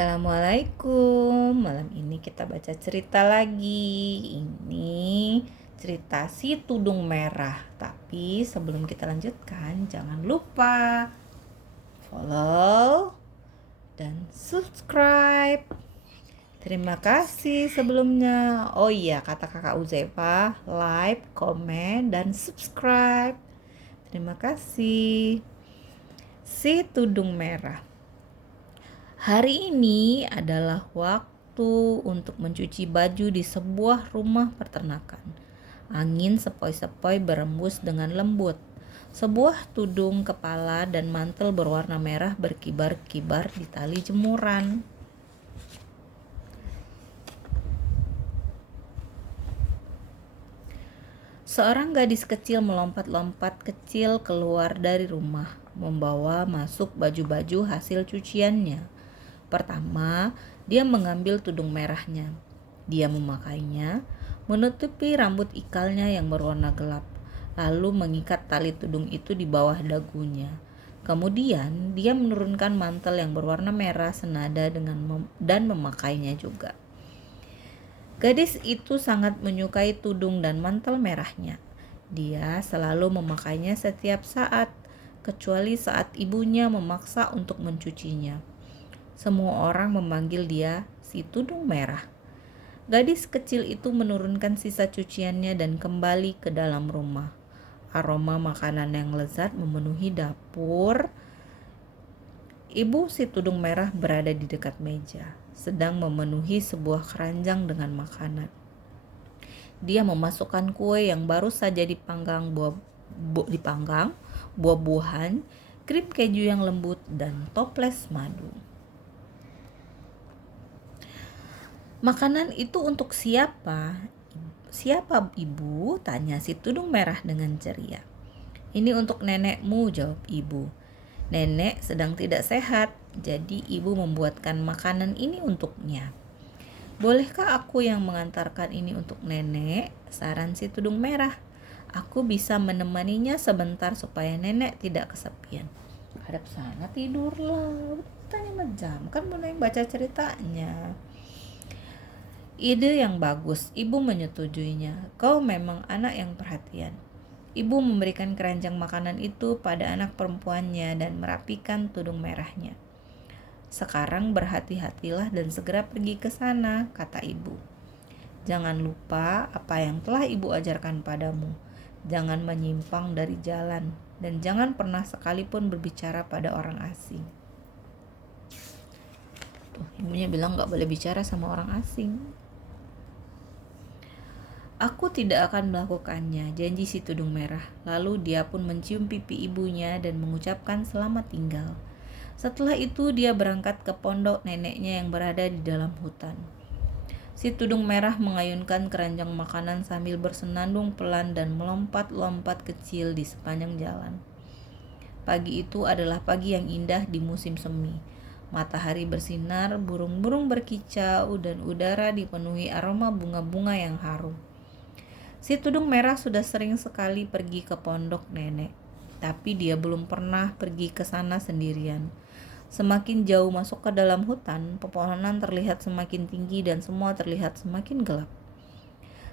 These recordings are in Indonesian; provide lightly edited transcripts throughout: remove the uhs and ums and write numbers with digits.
Assalamualaikum. Malam ini kita baca cerita lagi. Ini cerita si tudung merah. Tapi sebelum kita lanjutkan, jangan lupa follow dan subscribe. Terima kasih sebelumnya. Oh iya, kata kakak Uzefa, like, komen, dan subscribe. Terima kasih. Si tudung merah. Hari ini adalah waktu untuk mencuci baju di sebuah rumah peternakan. Angin sepoi-sepoi berembus dengan lembut. Sebuah tudung kepala dan mantel berwarna merah berkibar-kibar di tali jemuran. Seorang gadis kecil melompat-lompat kecil keluar dari rumah, membawa masuk baju-baju hasil cuciannya. Pertama, dia mengambil tudung merahnya. Dia memakainya, menutupi rambut ikalnya yang berwarna gelap, lalu mengikat tali tudung itu di bawah dagunya. Kemudian, dia menurunkan mantel yang berwarna merah senada dan memakainya juga. Gadis itu sangat menyukai tudung dan mantel merahnya. Dia selalu memakainya setiap saat, kecuali saat ibunya memaksa untuk mencucinya. Semua orang memanggil dia si tudung merah. Gadis kecil itu menurunkan sisa cuciannya dan kembali ke dalam rumah. Aroma makanan yang lezat memenuhi dapur. Ibu si tudung merah berada di dekat meja, sedang memenuhi sebuah keranjang dengan makanan. Dia memasukkan kue yang baru saja dipanggang, buah-buahan, krim keju yang lembut, dan toples madu. "Makanan itu untuk siapa? Siapa, Ibu?" tanya si tudung merah dengan ceria. "Ini untuk nenekmu," jawab ibu. "Nenek sedang tidak sehat, jadi ibu membuatkan makanan ini untuknya." "Bolehkah aku yang mengantarkan ini untuk nenek?" saran si tudung merah. "Aku bisa menemaninya sebentar supaya nenek tidak kesepian." "Hadap sana tidurlah, tanya jam, kan mulai baca ceritanya." "Ide yang bagus," ibu menyetujuinya. "Kau memang anak yang perhatian." Ibu memberikan keranjang makanan itu pada anak perempuannya dan merapikan tudung merahnya. "Sekarang berhati-hatilah dan segera pergi ke sana," kata ibu. "Jangan lupa apa yang telah ibu ajarkan padamu. Jangan menyimpang dari jalan dan jangan pernah sekalipun berbicara pada orang asing." Tuh, ibunya bilang gak boleh bicara sama orang asing. "Aku tidak akan melakukannya," janji si tudung merah. Lalu dia pun mencium pipi ibunya dan mengucapkan selamat tinggal. Setelah itu dia berangkat ke pondok neneknya yang berada di dalam hutan. Si tudung merah mengayunkan keranjang makanan sambil bersenandung pelan dan melompat-lompat kecil di sepanjang jalan. Pagi itu adalah pagi yang indah di musim semi. Matahari bersinar, burung-burung berkicau, dan udara dipenuhi aroma bunga-bunga yang harum. Si tudung merah sudah sering sekali pergi ke pondok nenek, tapi dia belum pernah pergi ke sana sendirian. Semakin jauh masuk ke dalam hutan, pepohonan terlihat semakin tinggi dan semua terlihat semakin gelap.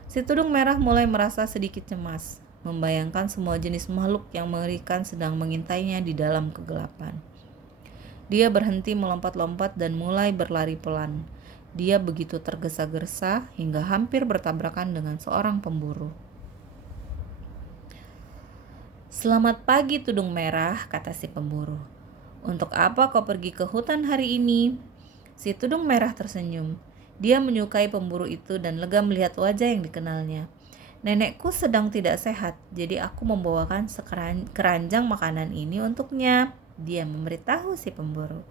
Si tudung merah mulai merasa sedikit cemas, membayangkan semua jenis makhluk yang mengerikan sedang mengintainya di dalam kegelapan. Dia berhenti melompat-lompat dan mulai berlari pelan. Dia begitu tergesa-gesa hingga hampir bertabrakan dengan seorang pemburu. "Selamat pagi, tudung merah," kata si pemburu. "Untuk apa kau pergi ke hutan hari ini?" Si tudung merah tersenyum. Dia menyukai pemburu itu dan lega melihat wajah yang dikenalnya. "Nenekku sedang tidak sehat, jadi aku membawakan keranjang makanan ini untuknya," dia memberitahu si pemburu.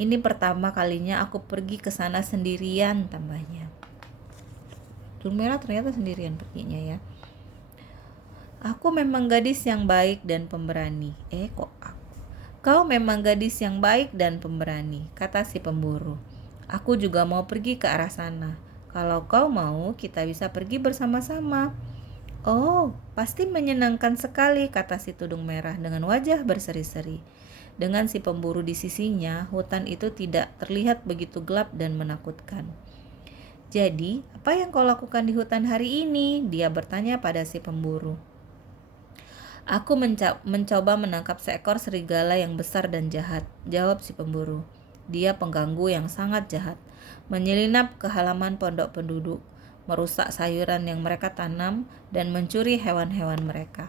"Ini pertama kalinya aku pergi ke sana sendirian," tambahnya. Tudung merah ternyata sendirian perginya ya. "Aku memang gadis yang baik dan pemberani." "Kau memang gadis yang baik dan pemberani," kata si pemburu. "Aku juga mau pergi ke arah sana. Kalau kau mau, kita bisa pergi bersama-sama." "Oh, pasti menyenangkan sekali," kata si tudung merah dengan wajah berseri-seri. Dengan si pemburu di sisinya, hutan itu tidak terlihat begitu gelap dan menakutkan. "Jadi, apa yang kau lakukan di hutan hari ini?" dia bertanya pada si pemburu. "Aku mencoba menangkap seekor serigala yang besar dan jahat," jawab si pemburu. "Dia pengganggu yang sangat jahat, menyelinap ke halaman pondok penduduk, merusak sayuran yang mereka tanam, dan mencuri hewan-hewan mereka."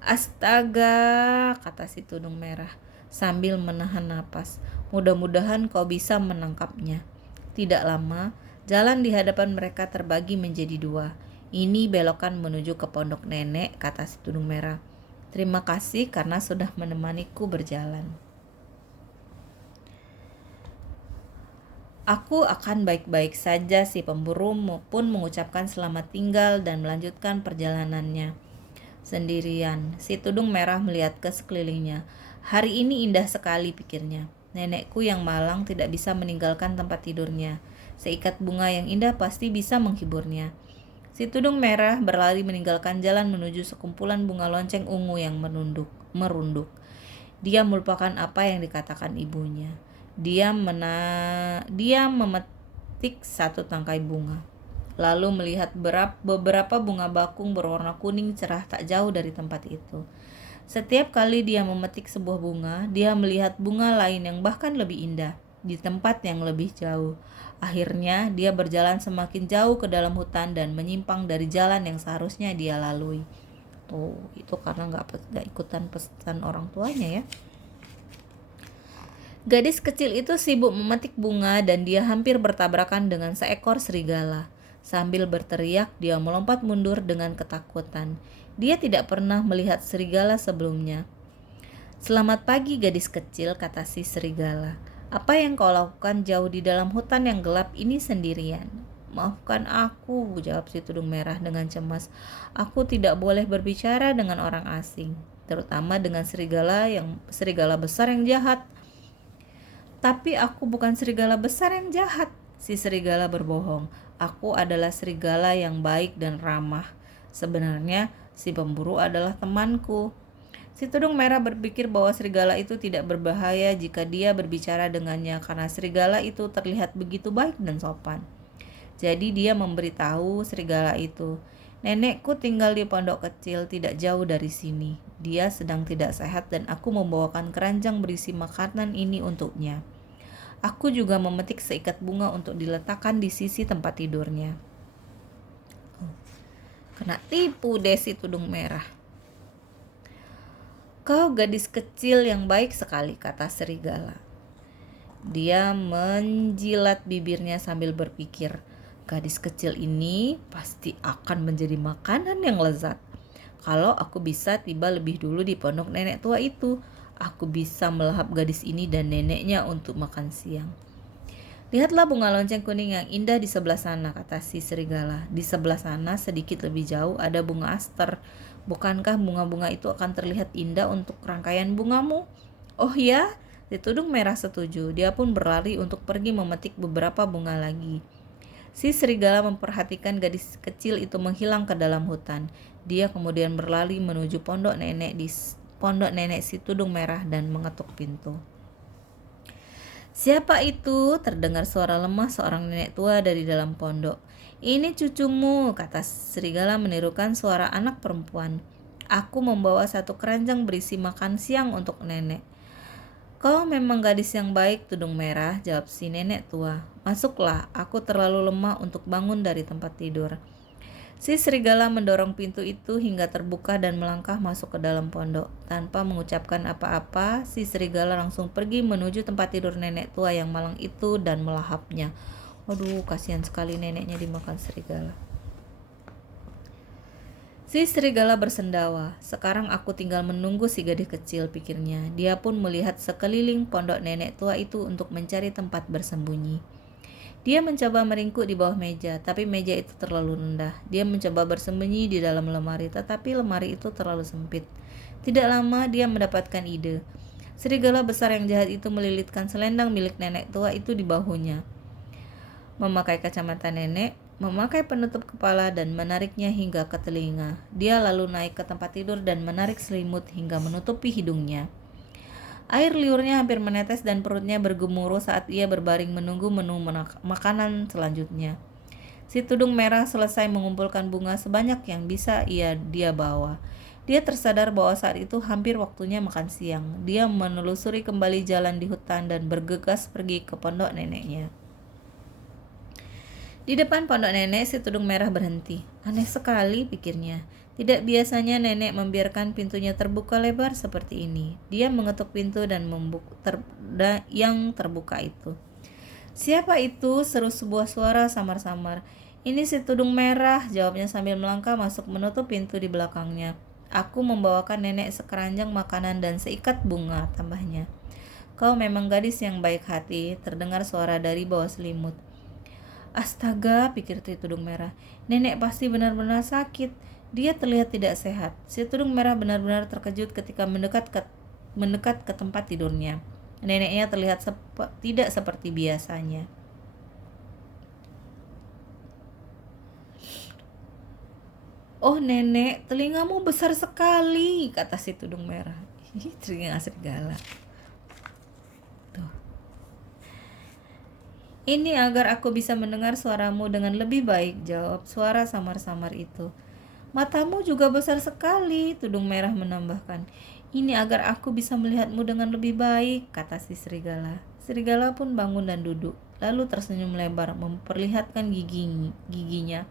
"Astaga," kata si tudung merah sambil menahan napas. "Mudah-mudahan kau bisa menangkapnya." Tidak lama, jalan di hadapan mereka terbagi menjadi dua. "Ini belokan menuju ke pondok nenek," kata si tudung merah. "Terima kasih karena sudah menemaniku berjalan." "Aku akan baik-baik saja," si pemburu pun mengucapkan selamat tinggal dan melanjutkan perjalanannya. Sendirian, si tudung merah melihat ke sekelilingnya. "Hari ini indah sekali," pikirnya. "Nenekku yang malang tidak bisa meninggalkan tempat tidurnya. Seikat bunga yang indah pasti bisa menghiburnya." Si tudung merah berlari meninggalkan jalan menuju sekumpulan bunga lonceng ungu yang merunduk. Dia melupakan apa yang dikatakan ibunya. Dia memetik satu tangkai bunga, lalu melihat beberapa bunga bakung berwarna kuning cerah tak jauh dari tempat itu. Setiap kali dia memetik sebuah bunga, dia melihat bunga lain yang bahkan lebih indah di tempat yang lebih jauh. Akhirnya, dia berjalan semakin jauh ke dalam hutan dan menyimpang dari jalan yang seharusnya dia lalui. Tuh, itu karena nggak ikutan pesan orang tuanya ya. Gadis kecil itu sibuk memetik bunga dan dia hampir bertabrakan dengan seekor serigala. Sambil berteriak, dia melompat mundur dengan ketakutan. Dia tidak pernah melihat serigala sebelumnya. "Selamat pagi, gadis kecil," kata si serigala. "Apa yang kau lakukan jauh di dalam hutan yang gelap ini sendirian?" "Maafkan aku," jawab si tudung merah dengan cemas. "Aku tidak boleh berbicara dengan orang asing, terutama dengan serigala besar yang jahat." "Tapi aku bukan serigala besar yang jahat," si serigala berbohong. "Aku adalah serigala yang baik dan ramah. Sebenarnya si pemburu adalah temanku." Si tudung merah berpikir bahwa serigala itu tidak berbahaya jika dia berbicara dengannya karena serigala itu terlihat begitu baik dan sopan. Jadi dia memberitahu serigala itu, "Nenekku tinggal di pondok kecil tidak jauh dari sini. Dia sedang tidak sehat dan aku membawakan keranjang berisi makanan ini untuknya. Aku juga memetik seikat bunga untuk diletakkan di sisi tempat tidurnya." Kena tipu deh si tudung merah. "Kau gadis kecil yang baik sekali," kata serigala. Dia menjilat bibirnya sambil berpikir, "Gadis kecil ini pasti akan menjadi makanan yang lezat. Kalau aku bisa tiba lebih dulu di pondok nenek tua itu, aku bisa melahap gadis ini dan neneknya untuk makan siang." "Lihatlah bunga lonceng kuning yang indah di sebelah sana," kata si serigala. "Di sebelah sana sedikit lebih jauh ada bunga aster. Bukankah bunga-bunga itu akan terlihat indah untuk rangkaian bungamu?" "Oh ya," si tudung merah setuju. Dia pun berlari untuk pergi memetik beberapa bunga lagi. Si serigala memperhatikan gadis kecil itu menghilang ke dalam hutan. Dia kemudian berlari menuju pondok nenek si tudung merah dan mengetuk pintu. "Siapa itu?" terdengar suara lemah seorang nenek tua dari dalam pondok. "Ini cucumu," kata serigala menirukan suara anak perempuan. "Aku membawa satu keranjang berisi makan siang untuk nenek." "Kau memang gadis yang baik, tudung merah," jawab si nenek tua. "Masuklah, aku terlalu lemah untuk bangun dari tempat tidur." Si serigala mendorong pintu itu hingga terbuka dan melangkah masuk ke dalam pondok. Tanpa mengucapkan apa-apa, si serigala langsung pergi menuju tempat tidur nenek tua yang malang itu dan melahapnya. Waduh, kasihan sekali neneknya dimakan serigala. Si serigala bersendawa. "Sekarang aku tinggal menunggu si gadis kecil," pikirnya. Dia pun melihat sekeliling pondok nenek tua itu untuk mencari tempat bersembunyi. Dia mencoba meringkuk di bawah meja, tapi meja itu terlalu rendah. Dia mencoba bersembunyi di dalam lemari, tetapi lemari itu terlalu sempit. Tidak lama dia mendapatkan ide. Serigala besar yang jahat itu melilitkan selendang milik nenek tua itu di bahunya. Memakai kacamata nenek, memakai penutup kepala dan menariknya hingga ke telinga. Dia lalu naik ke tempat tidur dan menarik selimut hingga menutupi hidungnya. Air liurnya hampir menetes dan perutnya bergemuruh saat ia berbaring menunggu menu makanan selanjutnya. Si tudung merah selesai mengumpulkan bunga sebanyak yang bisa dia bawa. Dia tersadar bahwa saat itu hampir waktunya makan siang. Dia menelusuri kembali jalan di hutan dan bergegas pergi ke pondok neneknya. Di depan pondok nenek, si tudung merah berhenti. Aneh sekali, pikirnya. Tidak biasanya nenek membiarkan pintunya terbuka lebar seperti ini. Dia mengetuk pintu dan yang terbuka itu. Siapa itu? Seru sebuah suara samar-samar. Ini si tudung merah, jawabnya sambil melangkah masuk menutup pintu di belakangnya. Aku membawakan nenek sekeranjang makanan dan seikat bunga, tambahnya. Kau memang gadis yang baik hati, terdengar suara dari bawah selimut. Astaga, pikir si tudung merah. Nenek pasti benar-benar sakit. Dia terlihat tidak sehat. Si tudung merah benar-benar terkejut ketika mendekat ke tempat tidurnya. Neneknya terlihat tidak seperti biasanya. Oh nenek, telingamu besar sekali, kata si tudung merah. Telinga serigala. Tuh. Ini agar aku bisa mendengar suaramu dengan lebih baik, jawab suara samar-samar itu. Matamu juga besar sekali, tudung merah menambahkan. Ini agar aku bisa melihatmu dengan lebih baik, kata si serigala. Serigala pun bangun dan duduk, lalu tersenyum lebar, memperlihatkan giginya.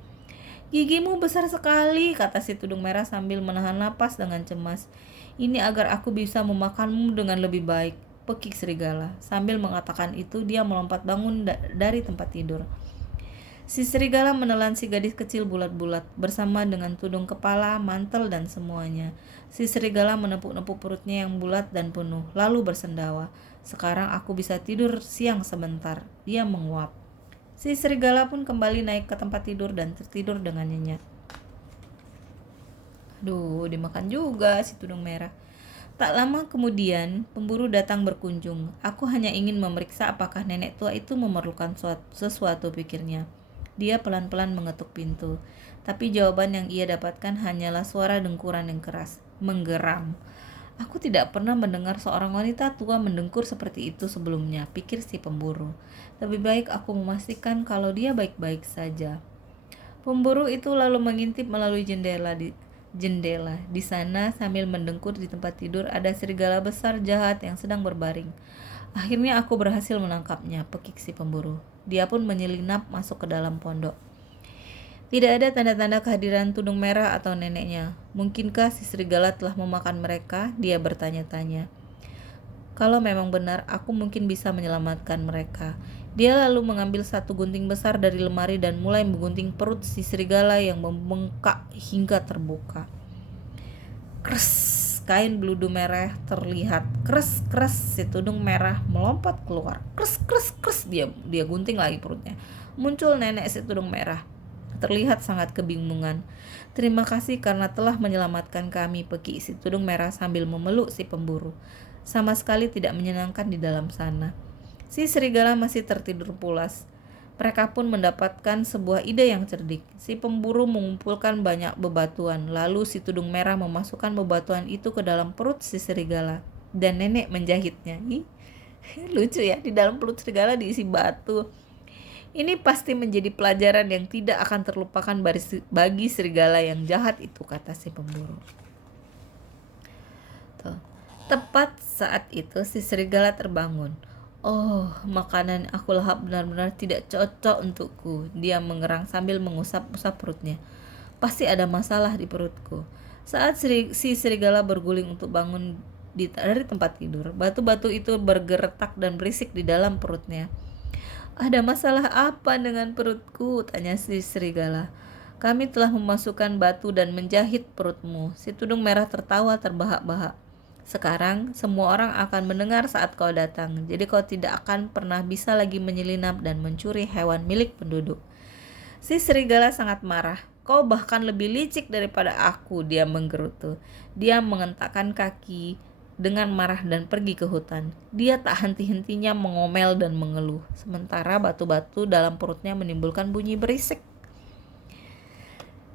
Gigimu besar sekali, kata si tudung merah sambil menahan napas dengan cemas. Ini agar aku bisa memakanmu dengan lebih baik, pekik serigala. Sambil mengatakan itu, dia melompat bangun dari tempat tidur. Si serigala menelan si gadis kecil bulat-bulat, bersama dengan tudung kepala, mantel, dan semuanya. Si serigala menepuk-nepuk perutnya yang bulat dan penuh, lalu bersendawa. Sekarang aku bisa tidur siang sebentar, dia menguap. Si serigala pun kembali naik ke tempat tidur dan tertidur dengan nyenyak. Aduh, dimakan juga si tudung merah. Tak lama kemudian, pemburu datang berkunjung. Aku hanya ingin memeriksa apakah nenek tua itu memerlukan sesuatu, pikirnya. Dia pelan-pelan mengetuk pintu. Tapi jawaban yang ia dapatkan hanyalah suara dengkuran yang keras, menggeram. Aku tidak pernah mendengar seorang wanita tua mendengkur seperti itu sebelumnya, pikir si pemburu. Lebih baik aku memastikan kalau dia baik-baik saja. Pemburu itu lalu mengintip melalui jendela. Di sana sambil mendengkur di tempat tidur ada serigala besar jahat yang sedang berbaring. Akhirnya aku berhasil menangkapnya, pekik si pemburu. Dia pun menyelinap masuk ke dalam pondok. Tidak ada tanda-tanda kehadiran tudung merah atau neneknya. Mungkinkah si serigala telah memakan mereka? Dia bertanya-tanya. Kalau memang benar, aku mungkin bisa menyelamatkan mereka. Dia lalu mengambil satu gunting besar dari lemari dan mulai menggunting perut si serigala yang membengkak hingga terbuka. Kres, kain beludu merah terlihat. Kres, si tudung merah melompat keluar. Kres, dia gunting lagi perutnya. Muncul nenek si tudung merah. Terlihat sangat kebingungan. Terima kasih karena telah menyelamatkan kami, pekik si tudung merah sambil memeluk si pemburu. Sama sekali tidak menyenangkan di dalam sana. Si serigala masih tertidur pulas. Mereka pun mendapatkan sebuah ide yang cerdik. Si pemburu mengumpulkan banyak bebatuan, lalu si tudung merah memasukkan bebatuan itu ke dalam perut si serigala. Dan nenek menjahitnya. Lucu ya, di dalam perut serigala diisi batu. Ini pasti menjadi pelajaran yang tidak akan terlupakan bagi serigala yang jahat itu, kata si pemburu. Tuh. Tepat saat itu si serigala terbangun. Oh, makanan aku lahap benar-benar tidak cocok untukku. Dia mengerang sambil mengusap-usap perutnya. Pasti ada masalah di perutku. Saat si serigala berguling untuk bangun dari tempat tidur, batu-batu itu bergeretak dan berisik di dalam perutnya. Ada masalah apa dengan perutku? Tanya si serigala. Kami telah memasukkan batu dan menjahit perutmu. Si tudung merah tertawa terbahak-bahak. Sekarang semua orang akan mendengar saat kau datang, jadi kau tidak akan pernah bisa lagi menyelinap dan mencuri hewan milik penduduk. Si serigala sangat marah. Kau bahkan lebih licik daripada aku, dia menggerutu. Dia mengentakkan kaki dengan marah dan pergi ke hutan. Dia tak henti-hentinya mengomel dan mengeluh, sementara batu-batu dalam perutnya menimbulkan bunyi berisik.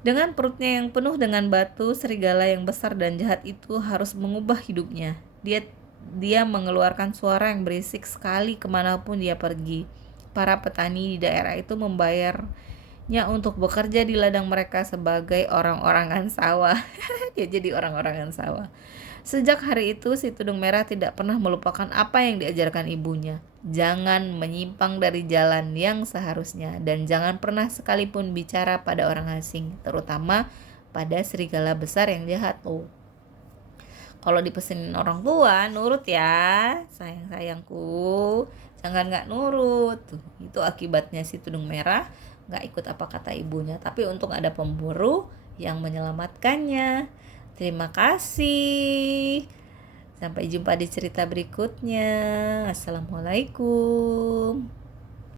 Dengan perutnya yang penuh dengan batu, serigala yang besar dan jahat itu harus mengubah hidupnya. dia mengeluarkan suara yang berisik sekali kemanapun dia pergi. Para petani di daerah itu membayarnya untuk bekerja di ladang mereka sebagai orang-orangan sawah. Dia jadi orang-orangan sawah. Sejak hari itu, si tudung merah tidak pernah melupakan apa yang diajarkan ibunya. Jangan menyimpang dari jalan yang seharusnya, dan jangan pernah sekalipun bicara pada orang asing, terutama pada serigala besar yang jahat. Tuh, kalau dipesenin orang tua, nurut ya, sayang-sayangku. Jangan nggak nurut. Tuh, itu akibatnya si tudung merah nggak ikut apa kata ibunya. Tapi untung ada pemburu yang menyelamatkannya. Terima kasih. Sampai jumpa di cerita berikutnya. Assalamualaikum.